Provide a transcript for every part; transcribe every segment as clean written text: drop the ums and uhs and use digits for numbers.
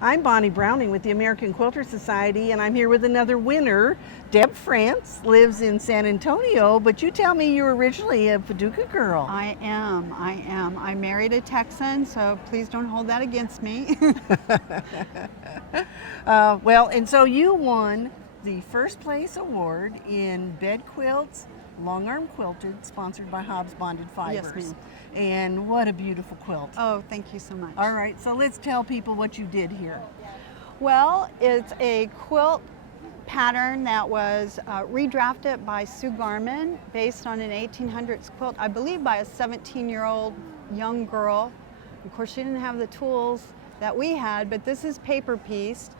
I'm Bonnie Browning with the American Quilter Society, and I'm here with another winner. Deb France lives in San Antonio, but you tell me you're originally a Paducah girl. I am. I married a Texan, so please don't hold that against me. Well, and so you won the first place award in bed quilts, Longarm Quilted, sponsored by Hobbs Bonded Fibers. Yes, ma'am. And what a beautiful quilt. Oh, thank you so much. All right, so let's tell people what you did here. Well, it's a quilt pattern that was redrafted by Sue Garman based on an 1800s quilt, I believe by a 17-year-old young girl. Of course, she didn't have the tools that we had, but this is paper pieced.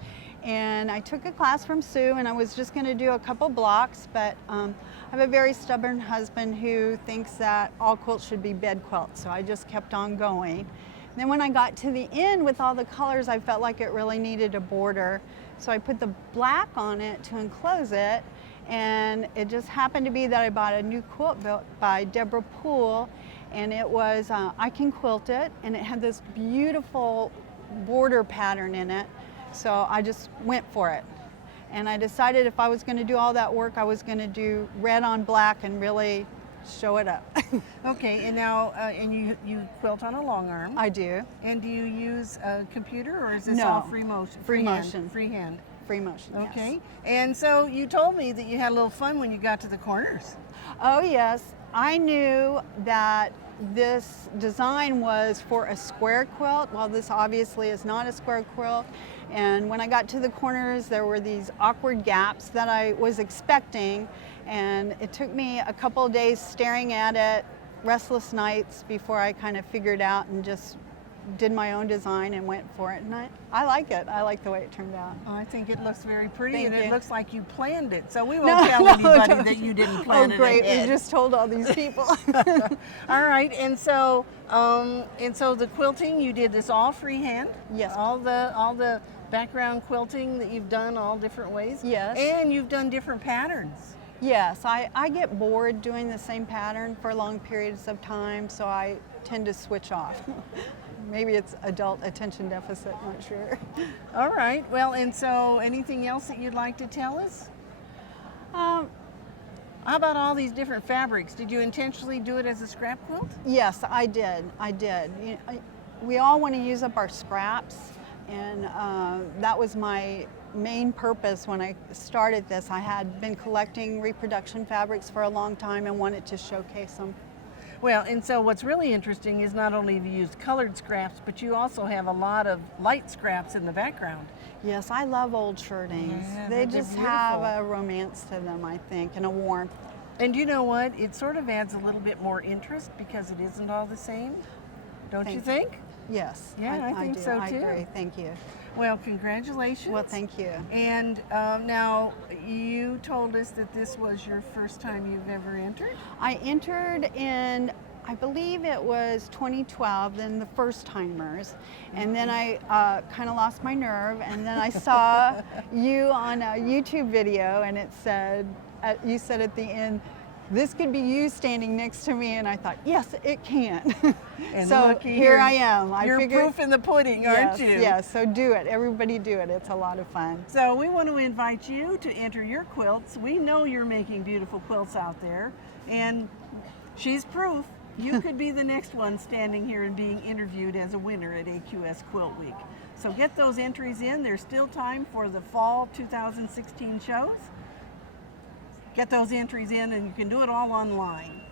And I took a class from Sue, and I was just going to do a couple blocks, but I have a very stubborn husband who thinks that all quilts should be bed quilts, so I just kept on going. And then when I got to the end with all the colors, I felt like it really needed a border, so I put the black on it to enclose it, and it just happened to be that I bought a new quilt built by Deborah, and it was I Can Quilt It, and it had this beautiful border pattern in it. So I just went for it. And I decided if I was going to do all that work, I was going to do red on black and really show it up. Okay, and now, and you quilt on a long arm. I do. And do you use a computer, or is this No. all free motion? Free motion. Freehand. Free motion, Okay. yes. And so you told me that you had a little fun when you got to the corners. Oh yes, I knew that this design was for a square quilt. Well, this obviously is not a square quilt. And when I got to the corners, there were these awkward gaps that I was expecting. And it took me a couple of days staring at it, restless nights, before I kind of figured out and just did my own design and went for it. And I like it. I like the way it turned out. I think it looks very pretty, Thank and you. it looks like you planned it. So we won't tell anybody that you didn't plan it. Oh, great! ahead. We just told all these people. All right, and so the quilting, you did this all freehand. Yes. All the background quilting that you've done all different ways. Yes. And you've done different patterns. Yes, I get bored doing the same pattern for long periods of time, so I tend to switch off. Maybe it's adult attention deficit, not sure. All right. Well, and so anything else that you'd like to tell us? How about all these different fabrics? Did you intentionally do it as a scrap quilt? Yes, I did. We all want to use up our scraps, and that was my main purpose when I started this. I had been collecting reproduction fabrics for a long time and wanted to showcase them. Well, and so what's really interesting is not only have you used colored scraps, but you also have a lot of light scraps in the background. Yes, I love old shirtings. Yeah, they they're just have beautiful. a romance to them, I think, and a warmth. And you know what? It sort of adds a little bit more interest because it isn't all the same. Don't you think? Yes. Yeah, I think do. so, I too. agree. Thank you. Well, congratulations. Well, thank you. And now you told us that this was your first time you've ever entered? I entered in, I believe it was 2012, then the first timers. And then I kind of lost my nerve. And then I saw you on a YouTube video, and it said, you said at the end, this could be you standing next to me, and I thought, yes, it can. And so here I am. You're proof in the pudding, aren't yes, you? Yes, so do it. Everybody do it. It's a lot of fun. So we want to invite you to enter your quilts. We know you're making beautiful quilts out there, and she's proof. You could be the next one standing here and being interviewed as a winner at AQS Quilt Week. So get those entries in. There's still time for the fall 2016 shows. Get those entries in, and you can do it all online.